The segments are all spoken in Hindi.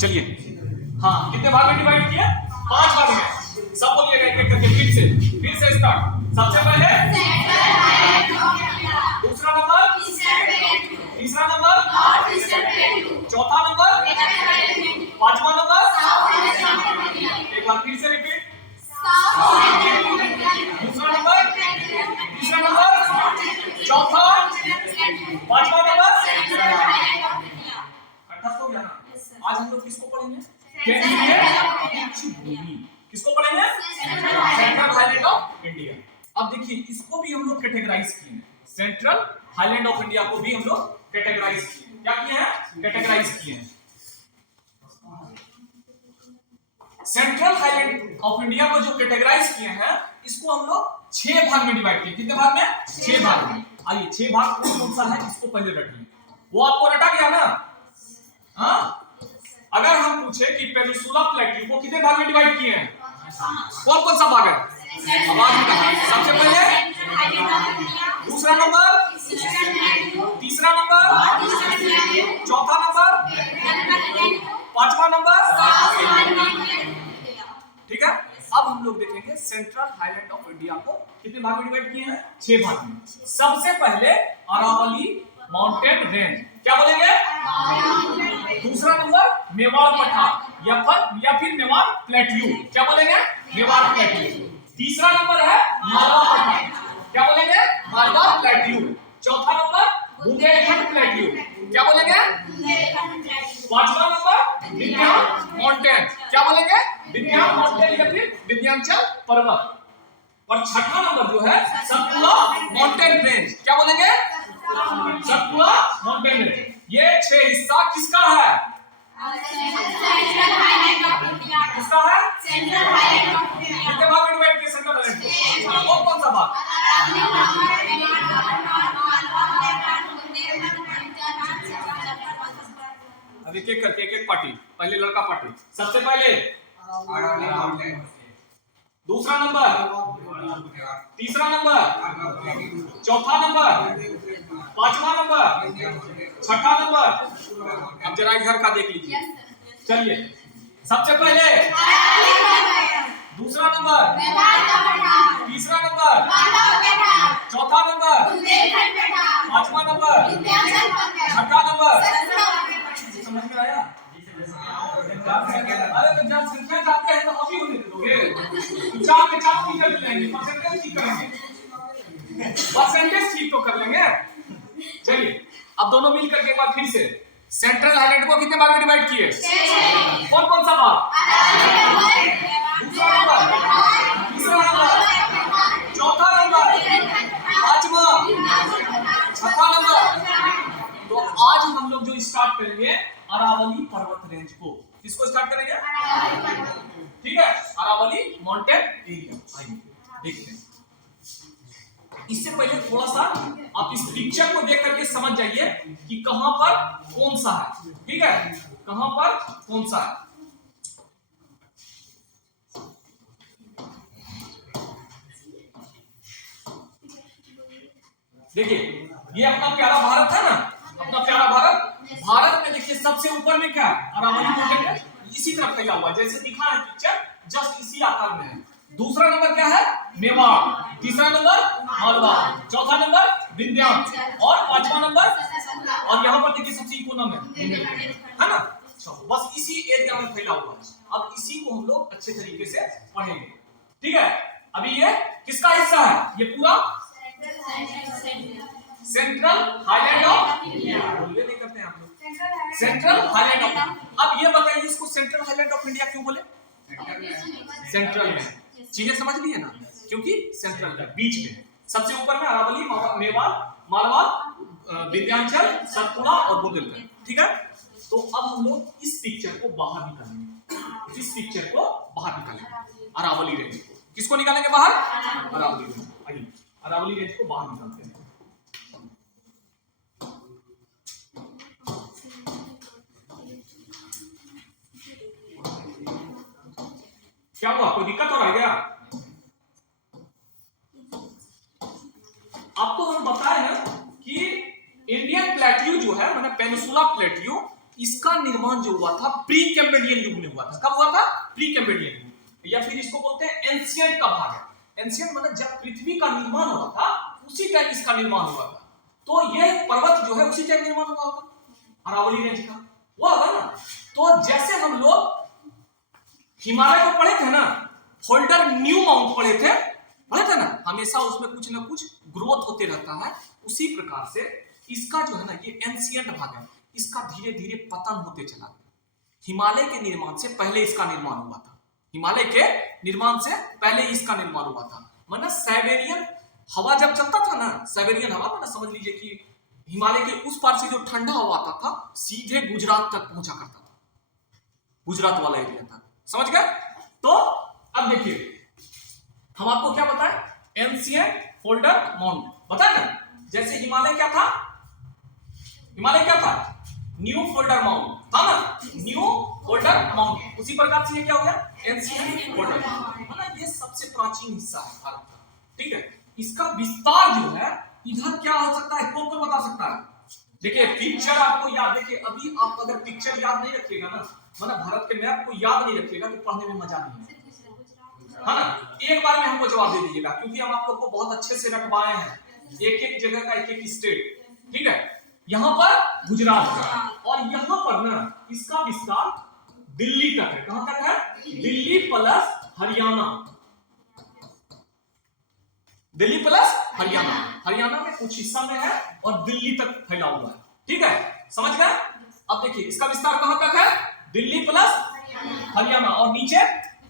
चलिए, हाँ कितने भाग में डिवाइड किया? 5 भाग में। सब बोलिएगा एक एक करके फिर से स्टार्ट। सबसे पहले दूसरा नंबर, तीसरा नंबर, चौथा नंबर, पांचवा नंबर, एक बार फिर से रिपीट। दूसरा नंबर, तीसरा नंबर, चौथा, पांचवा नंबर। हो गया ना? आज हम लोग किसको पढ़ेंगे? किसको पढ़ेंगे? Central highland of India. अब देखिए, इसको भी हम लोग कैटेगराइज किए हैं। सेंट्रल हाईलैंड ऑफ इंडिया को भी हम लोग कैटेगराइज किए हैं। क्या किए हैं? कैटेगराइज किए हैं। सेंट्रल हाईलैंड ऑफ इंडिया को जो कैटेगराइज किए हैं, इसको हम लोग 6 भाग में डिवाइड किए। कितने भाग में? 6 भाग में। आइए, 6 भाग कौन सा है इसको पहले रटिए। वो आपको रटा गया ना? हाँ, अगर हम पूछे कि पेनिनसुला प्लेट्यू को कितने भाग में डिवाइड किए हैं, कौन कौन सा भाग है? आवाज में कहा। सबसे पहले दूसरा नंबर, तीसरा नंबर, चौथा नंबर, पांचवा नंबर। ठीक है, अब हम लोग देखेंगे सेंट्रल हाईलैंड ऑफ इंडिया को कितने भाग में डिवाइड किए हैं? 6 भाग में। सबसे पहले अरावली माउंटेन रेंज, क्या बोलेंगे? दूसरा नंबर मेवाड़ पठार या फिर मेवाड़ प्लेट्यू, क्या बोलेंगे? मेवाड़ प्लेट्यू। तीसरा नंबर है मालवा पठार, क्या बोलेंगे? मालवा प्लेट्यू। चौथा नंबर बुंदेलखंड प्लेट्यू, क्या बोलेंगे? पांचवा नंबर विंध्या माउंटेन, क्या बोलेंगे? विंध्या माउंटेन या फिर विंध्याचल पर्वत। और छठा नंबर जो है सतपुड़ा माउंटेन रेंज, क्या बोलेंगे? Satpura mountain range. ये 6 हिस्सा किसका है? किसका है? कितने भाग में डिवाइड किया सेंट्रल हाईलैंड को? कौन सा भाग? अब एक एक करके एक पार्टी। पहले लड़का पार्टी। सबसे पहले दूसरा नंबर, तीसरा नंबर, चौथा नंबर, पांचवा नंबर, छठा नंबर। अब जरा इधर का देख लीजिए। चलिए, सबसे पहले दूसरा नंबर, तीसरा नंबर, चौथा नंबर, पांचवा नंबर, छठा नंबर। समझ में आया? अरे तो जब संख्या जाते हैं तो अभी होने दोगे? 4 के 4 ठीक कर लेंगे, परसेंटेज ठीक करेंगे, परसेंटेज ठीक तो कर लेंगे। चलिए, अब दोनों मिल करके एक बार फिर से सेंट्रल हाईलैंड को कितने भाग में डिवाइड किए? कौन कौन सा भाग? दूसरा नंबर, तीसरा नंबर, चौथा नंबर, पांचवा, छठा नंबर। तो आज हम लोग जो स्टार्ट करेंगे अरावली पर्वत रेंज को। किसको स्टार्ट करेंगे? ठीक है, अरावली माउंटेन एरिया। आइए देखते हैं। इससे पहले थोड़ा सा आप इस पिक्चर को देख करके समझ जाइए कि कहां पर कौन सा है। ठीक है, कहां पर कौन सा है। देखिए, ये अपना प्यारा भारत है ना, अपना प्यारा भारत। भारत में देखिए सबसे ऊपर में क्या है? अरावली माउंटेन है। इसी तरह फैला हुआ है जैसे दिखा है पिक्चर, जस्ट इसी आकार में है। दूसरा नंबर क्या है? मेवाड़। तीसरा नंबर मालवा, चौथा नंबर विंध्याचल और पांचवा नंबर, और यहाँ पर देखिए सबसे इकोनॉम है ना। बस इसी एरिया में फैला हुआ है। अब इसी को हम लोग अच्छे तरीके से पढ़ेंगे। ठीक है, अभी ये किसका हिस्सा है? ये पूरा सेंट्रल हाईलैंड ऑफ इंडिया। बोलिए, नहीं करते हैं आप लोग? Central highland of. अब ये बताइए, इसको सेंट्रल हाईलैंड ऑफ इंडिया क्यों बोले? सेंट्रल में। चीजें समझ ली है ना? क्योंकि सेंट्रल है, बीच में। सबसे ऊपर में अरावली, मेवाड़, मालवा, विंध्याचल, सतपुड़ा और बुंदेलखंड। ठीक है, तो अब हम लोग इस पिक्चर को बाहर निकालेंगे। इस पिक्चर को बाहर निकालेंगे, अरावली रेंज को। किसको निकालेंगे बाहर? अरावली रेंज। आइए, अरावली रेंज को बाहर निकालते हैं। क्या हुआ? कोई दिक्कत हो रहा है क्या? आपको हम बताए ना कि इंडियन प्लेट्यू जो है, मतलब पेनिनसुला प्लेट्यू, इसका निर्माण जो हुआ था प्री कैम्ब्रियन युग में हुआ था। कब हुआ था? प्री कैम्ब्रियन युग, या फिर इसको बोलते हैं एंशिएंट का भाग है। एंशिएंट मतलब जब पृथ्वी का निर्माण हुआ था उसी टाइम इसका निर्माण हुआ था। तो यह पर्वत जो है उसी टाइम निर्माण हुआ होगा, अरावली रेंज का हुआ होगा ना। तो जैसे हम लोग हिमालय को पढ़े थे ना, फोल्डर न्यू माउंट पढ़े थे ना, हमेशा उसमें कुछ ना कुछ ग्रोथ होते रहता है। उसी प्रकार से इसका जो है ना ये एंशिएंट भाग है, इसका धीरे धीरे पतन होते चला गया। हिमालय के निर्माण से पहले इसका निर्माण हुआ था, हिमालय के निर्माण से पहले इसका निर्माण हुआ था। मतलब साइबेरियन हवा जब चलता था ना, साइबेरियन हवा मतलब समझ लीजिए कि हिमालय के उस पार से जो ठंडा हवा आता था सीधे गुजरात तक पहुंचा करता था, गुजरात वाला एरिया था, समझ गए। तो अब देखिए हम आपको क्या बताएं, एंशिएंट फोल्डर माउंट बताए ना। जैसे हिमालय क्या था, हिमालय क्या था, न्यू फोल्डर माउंट था ना, न्यू फोल्डर माउंट। उसी प्रकार से ये क्या हो गया, एंशिएंट फोल्डर माउंट। मतलब ये सबसे प्राचीन हिस्सा है भारत का, ठीक है। इसका विस्तार जो है इधर क्या हो सकता है, कौन कौन बता सकता है? देखिए पिक्चर आपको याद, देखिए अभी आप अगर पिक्चर याद नहीं रखिएगा ना, मतलब भारत के मैप को याद नहीं रखिएगा तो पढ़ने में मजा नहीं है, है ना। एक बार में हमको जवाब दे दीजिएगा, क्योंकि हम आप लोग को बहुत अच्छे से रखवाए हैं एक एक जगह का एक एक स्टेट, ठीक है। यहाँ पर गुजरात है और यहाँ पर ना इसका विस्तार दिल्ली तक है। कहां तक है? दिल्ली प्लस हरियाणा, दिल्ली प्लस हरियाणा, हरियाणा में कुछ हिस्सा में है और दिल्ली तक फैला हुआ है, ठीक है, समझ गए। अब देखिए इसका विस्तार कहां तक है, दिल्ली प्लस हरियाणा और नीचे,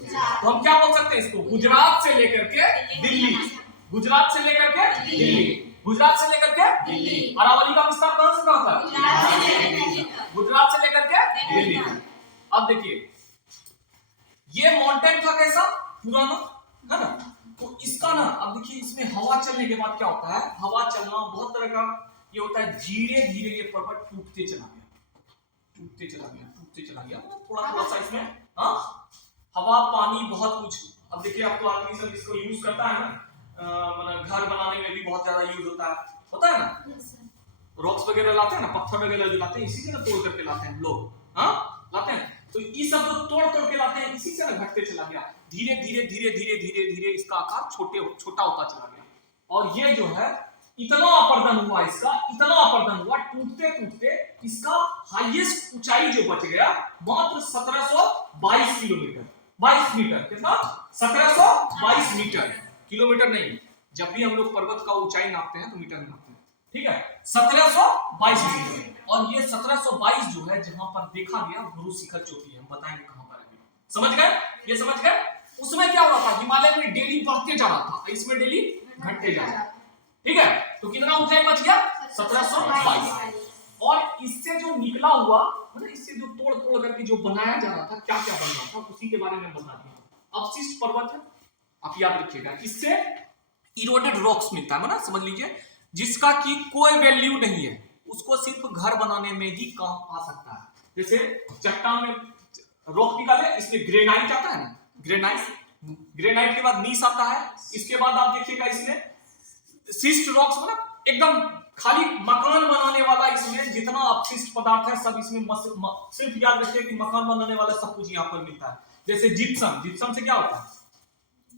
तो हम क्या बोल सकते हैं इसको, गुजरात से लेकर के दिल्ली, गुजरात से लेकर के दिल्ली, गुजरात से लेकर के दिल्ली। अरावली का विस्तार कहां से कहां तक, गुजरात से लेकर के दिल्ली। अब देखिए ये माउंटेन था कैसा, पुराना, है ना। तो इसका ना अब देखिए इसमें हवा चलने के बाद क्या होता है, हवा चलना बहुत तरह का ये होता है, धीरे धीरे ये पर्वत टूटते चला गया, टूटते चला गया, टूटते चला गया, थोड़ा थोड़ा सा इसमें हवा पानी बहुत कुछ। अब देखिए अब तो आदमी सब इसको यूज करता है ना, मतलब घर बनाने में भी बहुत ज्यादा यूज होता है ना। रॉक्स वगैरह लाते हैं ना, पत्थर वगैरह जो लाते हैं इसी से ना तोड़ करके लाते हैं लोग, लाते हैं। तो ये सब जो तोड़ तोड़ के लाते हैं इसी से ना घटते चला गया, धीरे धीरे धीरे धीरे धीरे धीरे इसका आकार छोटा होता चला गया। और ये जो है इतना अपर्दन हुआ, इसका इतना अपर्दन हुआ, टूटते टूटते इसका हाईएस्ट ऊंचाई जो बच गया मात्र 1722 किलोमीटर, 22 मीटर, कितना, 1722 मीटर, किलोमीटर नहीं। जब भी हम लोग पर्वत का ऊंचाई नापते हैं तो मीटर में नापते हैं, ठीक है, 1722 मीटर। और ये 1722 जो है जहां पर देखा गया गुरु शिखर चोटी है, हम बताएंगे कहां पर है, समझ गए, ये समझ गए। उसमें क्या हो रहा था, हिमालय में डेली बढ़ते जा रहा था, इसमें डेली घटते जा रहा था, ठीक है। तो कितना ऊंचाई बच गया, 1722। और इससे जो निकला हुआ मतलब इससे जो तोड़ तोड़ करके जो बनाया जा रहा था, क्या क्या बन रहा था उसी के बारे में बता दिया। अवशिष्ट पर्वत है, आप याद रखिएगा, इससे इरोडेड रॉक्स मिलता है, मतलब समझ लीजिए जिसका की कोई वैल्यू नहीं है, उसको सिर्फ घर बनाने में ही काम आ सकता है। जैसे चट्टान में रॉक निकाले, इसमें ग्रेनाइट आता है ना, ग्रेनाइट के बाद नीस आता है, इसके बाद आप देखिएगा इसमें शिस्ट रॉक्स, मतलब एकदम खाली मकान बनाने वाला, इसमें जितना अपशिष्ट पदार्थ है सब इसमें सिर्फ याद रखिए कि मकान बनाने वाला सब कुछ यहाँ पर मिलता है। जैसे जिप्सम से क्या होता है,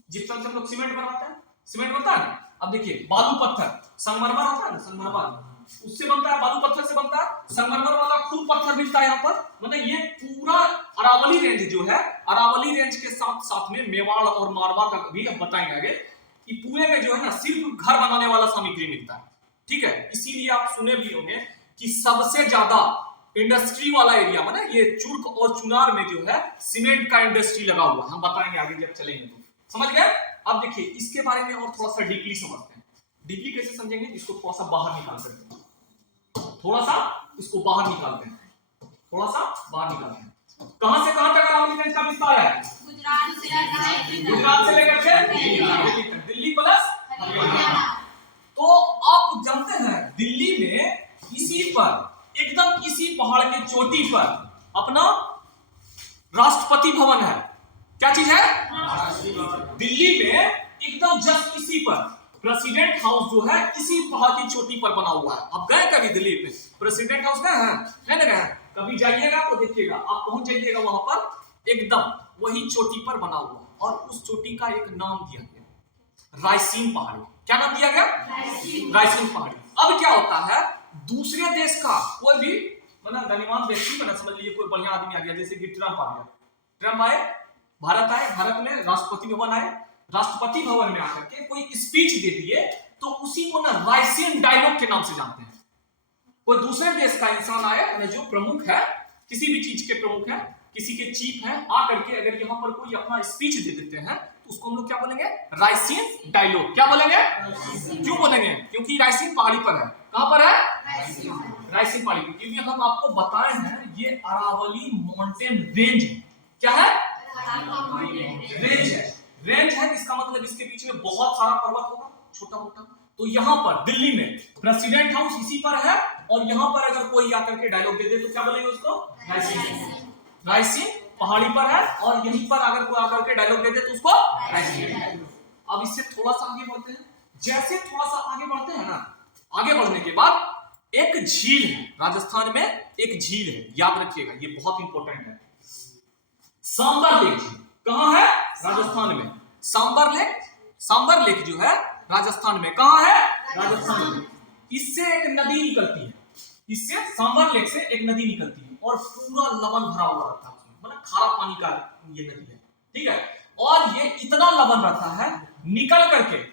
जिप्सम से हम लोग सीमेंट बनाते हैं, सीमेंट बनता है। अब देखिए बालू पत्थर, संगमरमर होता है ना, संगमरमर उससे बनता है, बालू पत्थर से बनता है, संगमरमर वाला खुद पत्थर मिलता है यहाँ पर। मतलब ये पूरा अरावली रेंज जो है, अरावली रेंज के साथ साथ में मेवाड़ और मारवा तक भी अब बताएंगे आगे, कि पूरे में जो है ना सिर्फ घर बनाने वाला सामग्री मिलता है, ठीक है। इसीलिए आप सुने भी होंगे कि सबसे ज्यादा इंडस्ट्री वाला एरिया मतलब ये चुर्क और चुनार में जो है सीमेंट का इंडस्ट्री लगा हुआ, हम बताएंगे आगे जब चलेंगे तो, समझ गए। अब देखिए इसके बारे में और थोड़ा सा डीपली समझते हैं। डीपली कैसे समझेंगे, इसको थोड़ा सा बाहर निकालते हैं, थोड़ा सा इसको बाहर निकालते हैं, थोड़ा सा बाहर निकालते हैं। कहां से कहां तक अरावली रेंज का विस्तार है, गुजरात से लेकर के दिल्ली प्लस हरियाणा। तो आप जानते हैं दिल्ली में इसी पर एकदम इसी पहाड़ के चोटी पर अपना राष्ट्रपति भवन है। क्या चीज है, दिल्ली में एकदम जस्ट इसी पर प्रेसिडेंट हाउस जो है इसी पहाड़ की चोटी पर बना हुआ है। आप गए कभी दिल्ली में प्रेसिडेंट हाउस गए हैं, नहीं गए हैं, कभी जाइएगा तो देखिएगा, आप पहुंच जाइएगा वहां पर एकदम वही चोटी पर बना हुआ, और उस चोटी का एक नाम दिया गया रायसीन पहाड़ी। क्या नाम दिया गया? रायसीन पहाड़ी। अब क्या होता है, दूसरे देश का कोई भी मतलब धनीवान व्यक्ति बना, समझ लीजिए कोई बढ़िया आदमी आ गया, जैसे कि ट्रम्प आ गया, ट्रम्प आए भारत, आए भारत में राष्ट्रपति भवन आए, राष्ट्रपति भवन में आकर के कोई स्पीच दे दिए, तो उसी को ना रायसीन डायलॉग के नाम से जानते हैं। कोई दूसरे देश का इंसान आए, जो प्रमुख है, किसी भी चीज के प्रमुख है, किसी के चीफ है, आकर के अगर यहाँ पर कोई अपना स्पीच दे देते हैं, तो उसको हम लोग क्या बोलेंगे? रायसीन डायलॉग। क्या बोलेंगे? क्यों बोलेंगे? क्योंकि रायसीन पहाड़ी पर है। कहां पर है? रायसीन पहाड़ी पर। क्योंकि हम आपको बताए हैं ये अरावली माउंटेन रेंज है। क्या है? रेंज है। रेंज है, इसका मतलब इसके बीच में बहुत सारा पर्वत होगा, छोटा मोटा। तो यहाँ पर दिल्ली में प्रेसिडेंट हाउस इसी पर है, और यहाँ पर अगर कोई आकर के डायलॉग दे दे तो क्या बोलेंगे उसको? रायसीन पहाड़ी पर है, और यहीं पर अगर कोई आकर के डायलॉग दे दे तो उसको रायसीन। अब इससे थोड़ा सा आगे बढ़ते हैं। जैसे थोड़ा सा आगे बढ़ते हैं ना, आगे बढ़ने के बाद एक झील है राजस्थान में, एक झील है, याद रखिएगा ये बहुत इंपॉर्टेंट है, सांबर लेक झील। कहां है? राजस्थान में। सांबर लेक, सांबर लेक जो है राजस्थान में, कहां है? राजस्थान में। इससे एक नदी निकलती है, इससे सांबर लेक से एक नदी निकलती है, और पूरा लवण भरा हुआ रहता है, मतलब खारा पानी का ये नदी है, ठीक है। और ये इतना लवण रहता है, निकल करके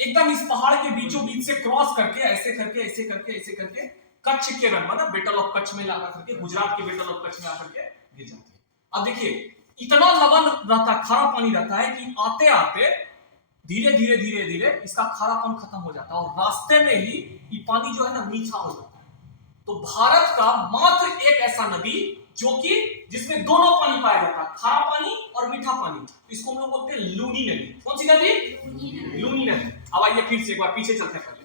एकदम इस पहाड़ के बीचों बीच से क्रॉस करके ऐसे करके ऐसे करके ऐसे करके कच्छ के रन, मतलब बैटल ऑफ कच्छ में लगा करके, गुजरात के बैटल ऑफ कच्छ में आकर के गिर जाती है। अब देखिए इतना लवण रहता है, खारा पानी रहता है कि आते आते धीरे धीरे धीरे धीरे इसका खारापन खत्म हो जाता है, और रास्ते में ही ये पानी जो है ना मीठा हो जाता है। तो भारत का मात्र एक ऐसा नदी जो कि जिसमें दोनों पानी पाया जाता है, खारा पानी और मीठा पानी, इसको हम लोग बोलते हैं लूनी नदी। कौन सी नदी? लूनी नदी। अब आइए फिर से एक बार पीछे चलते हैं। पहले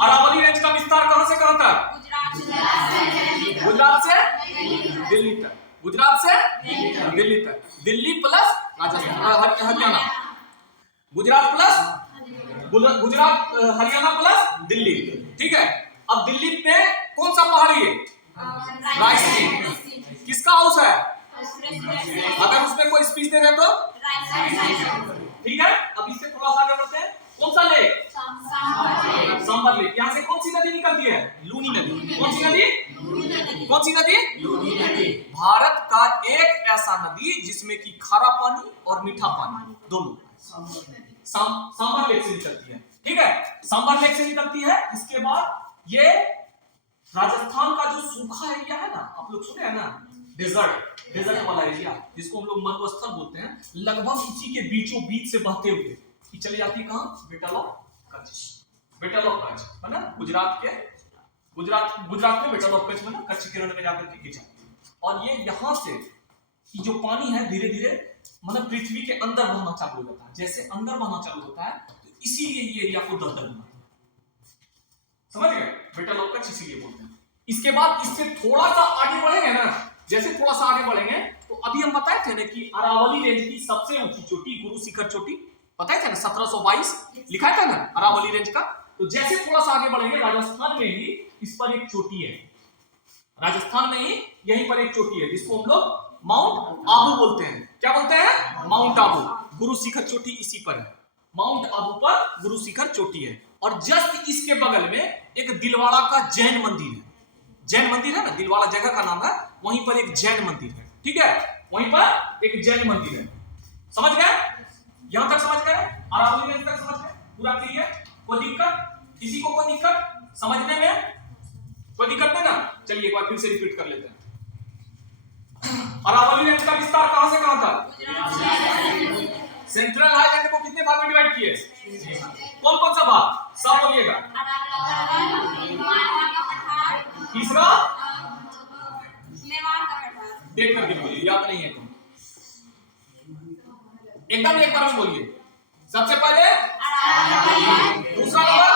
अरावली रेंज का विस्तार कहां से कहां तक? गुजरात से दिल्ली तक। गुजरात से दिल्ली तक। Delhi plus Rajasthan, Haryana, Gujarat plus Gujarat, Haryana plus Delhi, ठीक है। अब दिल्ली में कौन सा पहाड़ी है? रायसीन। किसका हाउस है? अगर उसमें कोई स्पीच दे रहे तो ठीक है। अब इससे थोड़ा सा आगे बढ़ते हैं। कौन सा लेक? सांबर लेक। यहाँ से कौन सी नदी निकलती है? लूनी नदी। कौन सी नदी? कौन सी नदी? लूनी नदी। भारत का एक ऐसा नदी जिसमें कि खारा पानी और मीठा पानी दोनों सांबर लेक से निकलती है, ठीक है। सांबर लेक से निकलती है। इसके बाद ये राजस्थान का जो सूखा एरिया है ना, आप लोग सुने हैं ना, डेजर्ट वाला एरिया जिसको हम लोग मरुस्थल बोलते हैं, लगभग उसी के बीचों बीच से बहते हुए ये चली जाती है। कहां? Battle of Kutch. Battle of Kutch है ना, गुजरात में बैटल ऑफ कच्छ में ना, कच्छ के रण में जाकर के गिर जाती है। और ये यहाँ से जो पानी है धीरे धीरे मतलब पृथ्वी के अंदर बहना चालू हो जाता है। जैसे अंदर बहना चालू होता है तो इसीलिए ये एरिया को दलदल बनाता है। समझ गए? बैटल ऑफ कच्छ इसीलिए बोलते हैं। इसके बाद इससे थोड़ा सा आगे बढ़ेंगे ना, जैसे थोड़ा सा आगे बढ़ेंगे तो अभी हम बताए थे ना कि अरावली रेंज की सबसे ऊंची चोटी गुरु शिखर चोटी, बताए थे ना 1722 लिखा था ना अरावली रेंज का। तो जैसे थोड़ा सा आगे बढ़ेंगे, राजस्थान में ही इस पर एक चोटी है, राजस्थान में ही यहीं पर एक चोटी है जिसको हम लोग माउंट आबू बोलते हैं। क्या बोलते हैं? माउंट आबू। गुरु शिखर चोटी इसी पर है, माउंट आबू पर गुरु शिखर चोटी है। और जस्ट इसके बगल में एक दिलवाड़ा का जैन मंदिर है। जैन मंदिर है ना, दिलवाड़ा जगह का नाम है, वहीं पर एक जैन मंदिर है, ठीक है। वहीं पर एक जैन मंदिर है। समझ गए? यहां तक समझ गए? अरावली रेंज तक समझ गए? पूरा क्लियर? कोई दिक्कत? किसी को कोई दिक्कत समझने में? कोई दिक्कत नहीं ना? चलिए एक बार फिर से रिपीट कर लेते हैं। अरावली रेंज का विस्तार कहां से कहां तक? सेंट्रल हाईलैंड को कितने भाग में डिवाइड किए? कौन कौन सा भाग? सब बोलिएगा। तीसरा देख करके बोलिए, याद नहीं है तो एकदम एक बार में बोलिए। सबसे पहले दूसरा नंबर,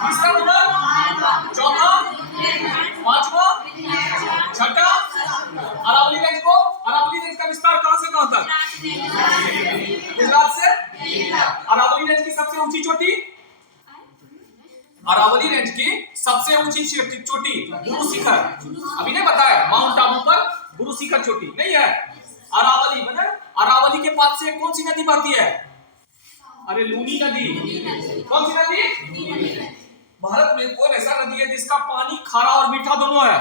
तीसरा नंबर, चौथा, पांचवा, छठा। अरावली रेंज को, अरावली रेंज का विस्तार कहां से कहां तक? गुजरात से। अरावली रेंज की सबसे ऊंची चोटी, अरावली रेंज की सबसे ऊंची चोटी गुरु शिखर, अभी नहीं बताया, माउंट आबू पर गुरु शिखर चोटी नहीं है। अरावली, मतलब अरावली के पास से कौन सी नदी बहती है? अरे लूनी नदी। कौन सी नदी? भारत में कौन ऐसा नदी है जिसका पानी खारा और मीठा दोनों है?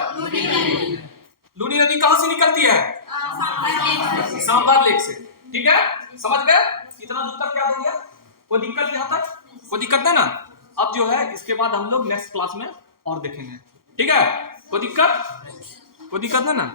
लूनी नदी कहां से निकलती है? सांबर लेक से। ठीक है, समझ गए? इतना दूर तक क्या हो गया? कोई दिक्कत यहाँ तक? कोई दिक्कत है ना? अब जो है इसके बाद हम लोग नेक्स्ट क्लास में और देखेंगे। ठीक है, कोई दिक्कत है ना?